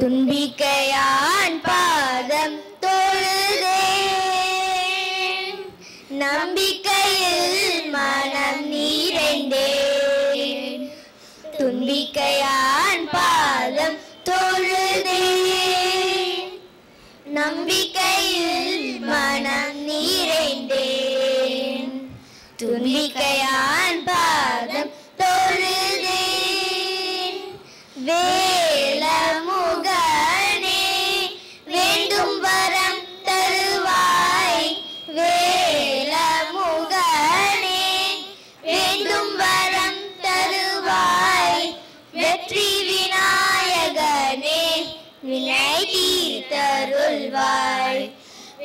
துன்பிக்கையான் பாதம் தொழுதேன், நம்பிக்கையில் மனம் நிறைந்தேன். துன்பிக்கையான் பாதம் தொழுதேன், நம்பிக்கையில் மனம் நிறைந்தேன். துன்பிக்கையான் பாதம் தொழுதேன். வேலமுகனே வேண்டும் வரம் தருவாய், வேலமுகனே வேண்டும் வரம் தருவாய். வெற்றி விநாயகனே வினை தீர்த்தருள்வாய்.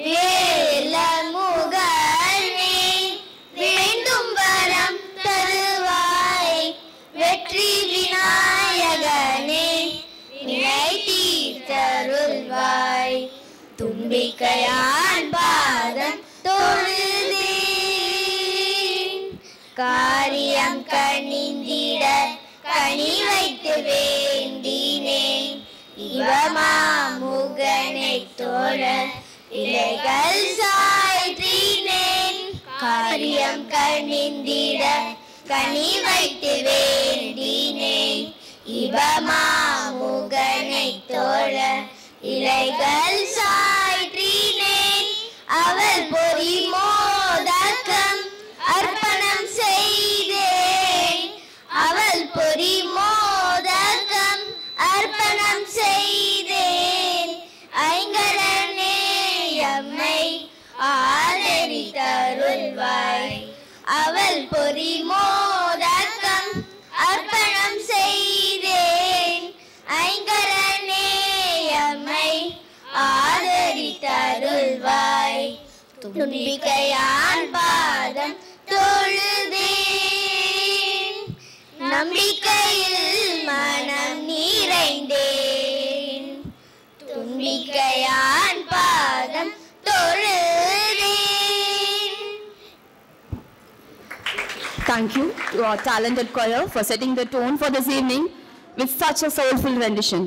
வேலமுகனே வேண்டும் வரம் தருவாய். வெற்றி விநாயகனே வினை தீர்த்தருள்வாய். தும்பிக்கையான் பாதம் தொழுதேன், காரியம் கனிந்திட கனி வைத்து வேண்டினேன். இவமாமுகனை தோழ இலைகள் சாய்த்தினேன். காரியம் கனிந்திட கனி வைத்து வேண்டினேன். இவமாமுகனை தோழ இலைகள் சாய்த்தினேன். அவள் பொறி மோதகம் அர்ப்பணம் செய்தேன். அவள் பொறி மோதகம் அர்ப்பணம் செய்தேன். ஐங்கரனே எம்மை ஆதரித்தருள்வாய். அவள் பொறி மோதகம் அர்ப்பணம் செய்தேன். ஐங்கரனே எம்மை ஆதரித்தருள்வாய். துன்பிக்கையான் பாதம் தொழுதேன், நம்பிக்கையில் மனம் நிறைந்தேன். துன்பிக்கையான் பாதம் தொழுதேன். Thank you to our talented choir for setting the tone for this evening with such a soulful rendition.